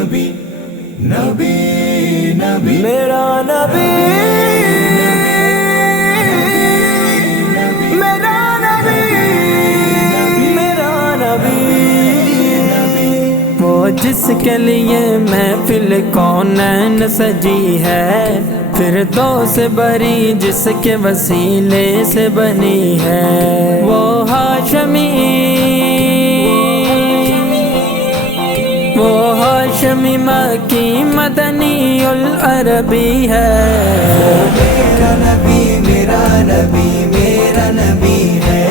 نبی نبی نبی میرا نبی میرا نبی میرا نبی وہ جس کے لیے محفل کونین سجی ہے، فردوس بری جس کے وسیلے سے بنی ہے، وہ ہاشمی مکی مدنی العربی ہے، میرا نبی میرا نبی میرا نبی ہے،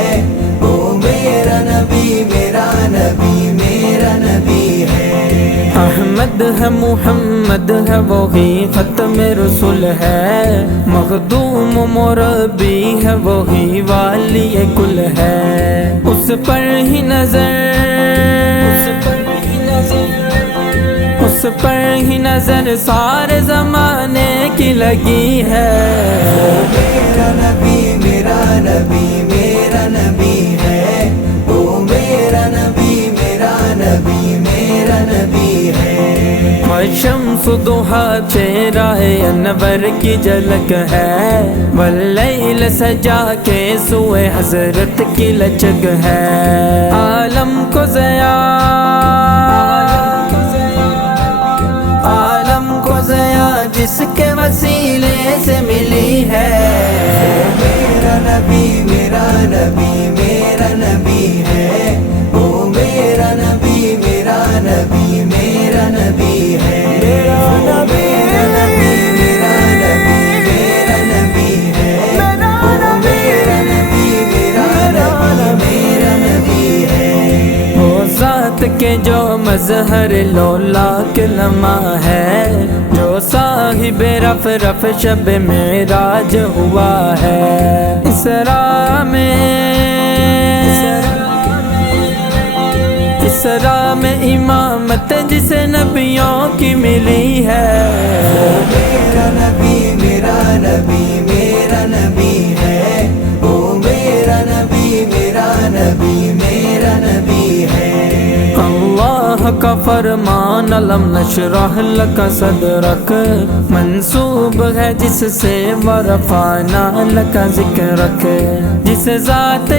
وہ میرا نبی میرا نبی میرا نبی ہے۔ احمد ہے محمد ہے وہی ختم رسول ہے، مخدوم مربی ہے وہی والی کل ہے، اس پر ہی نظر سارے زمانے کی لگی ہے، میرا نبی میرا نبی میرا نبی ہے، وہ میرا نبی میرا نبی میرا نبی ہے۔ والشمس ضحا چہرہ انور کی جھلک ہے، واللیل سجا کے سوئے حضرت کی لچک ہے، عالم کو ضیا جس کے وسیلے سے ملی ہے، میرا نبی میرا نبی میرا نبی ہے، وہ میرا نبی میرا نبی میرا نبی ہے، میرا نبی میرا نبی میرا نبی میرا نبی ہے، وہ میرا نبی میرا نبی میرا نبی ہے۔ وہ ذات کے جو مظہر لولاک لمحہ ہے، جو صاحب رف شب معراج ہوا ہے، اسراء میں امامت جسے نبیوں کی ملی ہے، میرا نبی میرا نبی میرا نبی ہے، وہ میرا نبی میرا نبی میرا نبی ہے۔ اللہ کا فرمان علم نشرح لک صدرک منسوب ہے جس سے ورفعنا لک ذکرک، جس ذات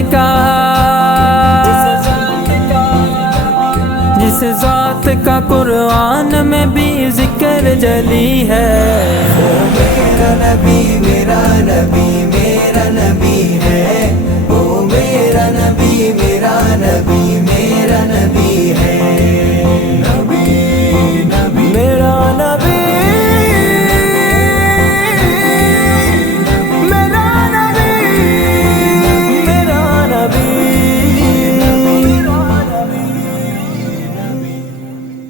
کا قرآن میں بھی ذکر جلی ہے، میرا نبی میرا نبی میرا نبی ہے، وہ میرا نبی میرا نبی میرا نبی ہے۔